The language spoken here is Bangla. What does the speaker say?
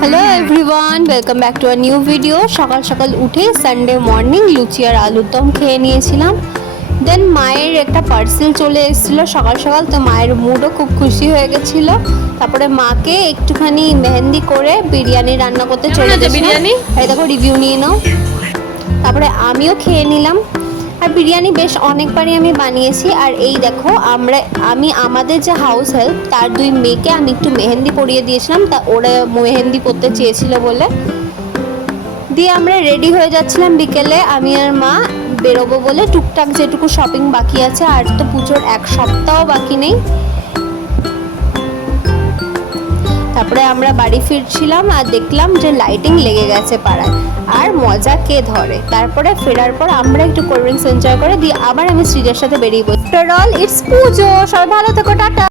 Hello everyone, welcome back to a new video. সকাল সকাল উঠে সানডে মর্নিং লুচি আর আলুর দম খেয়ে নিয়েছিলাম। দেন মায়ের একটা পার্সেল চলে এসেছিলো সকাল সকাল, তো মায়ের মুডও খুব খুশি হয়ে গেছিলো। তারপরে মাকে একটুখানি মেহেন্দি করে বিরিয়ানি রান্না করতে চলে গেছিলাম। বিরিয়ানি এই দেখো, রিভিউ নিয়ে নাও। তারপরে আমিও খেয়ে নিলাম। আর বিরিয়ানি বেশ অনেকবারই আমি বানিয়েছি। আর এই দেখো, আমি আমাদের যে হাউস হেল্প তার দুই মেয়েকে আমি একটু মেহেন্দি পরিয়ে দিয়েছিলাম, তা ওরা মেহেন্দি পরতে চেয়েছিল বলে। দিয়ে আমরা রেডি হয়ে যাচ্ছিলাম বিকেলে, আমি আর মা বেরোবো বলে। টুকটাক যেটুকু শপিং বাকি আছে, আর তো পুজোর এক সপ্তাহ বাকি নেই। তারপরে আমরা বাড়ি ফিরছিলাম আর দেখলাম যে লাইটিং লেগে গেছে পাড়ায়, আর মজা কে ধরে। তারপরে ফেরার পর আমরা একটু কোল্ড ড্রিঙ্কস এনজয় করে দিয়ে আবার আমি শ্রীজের সাথে বেরিয়ে পড়ি। আফটার অল ইটস পুজো। সবাই ভালো থেকো, টাটা।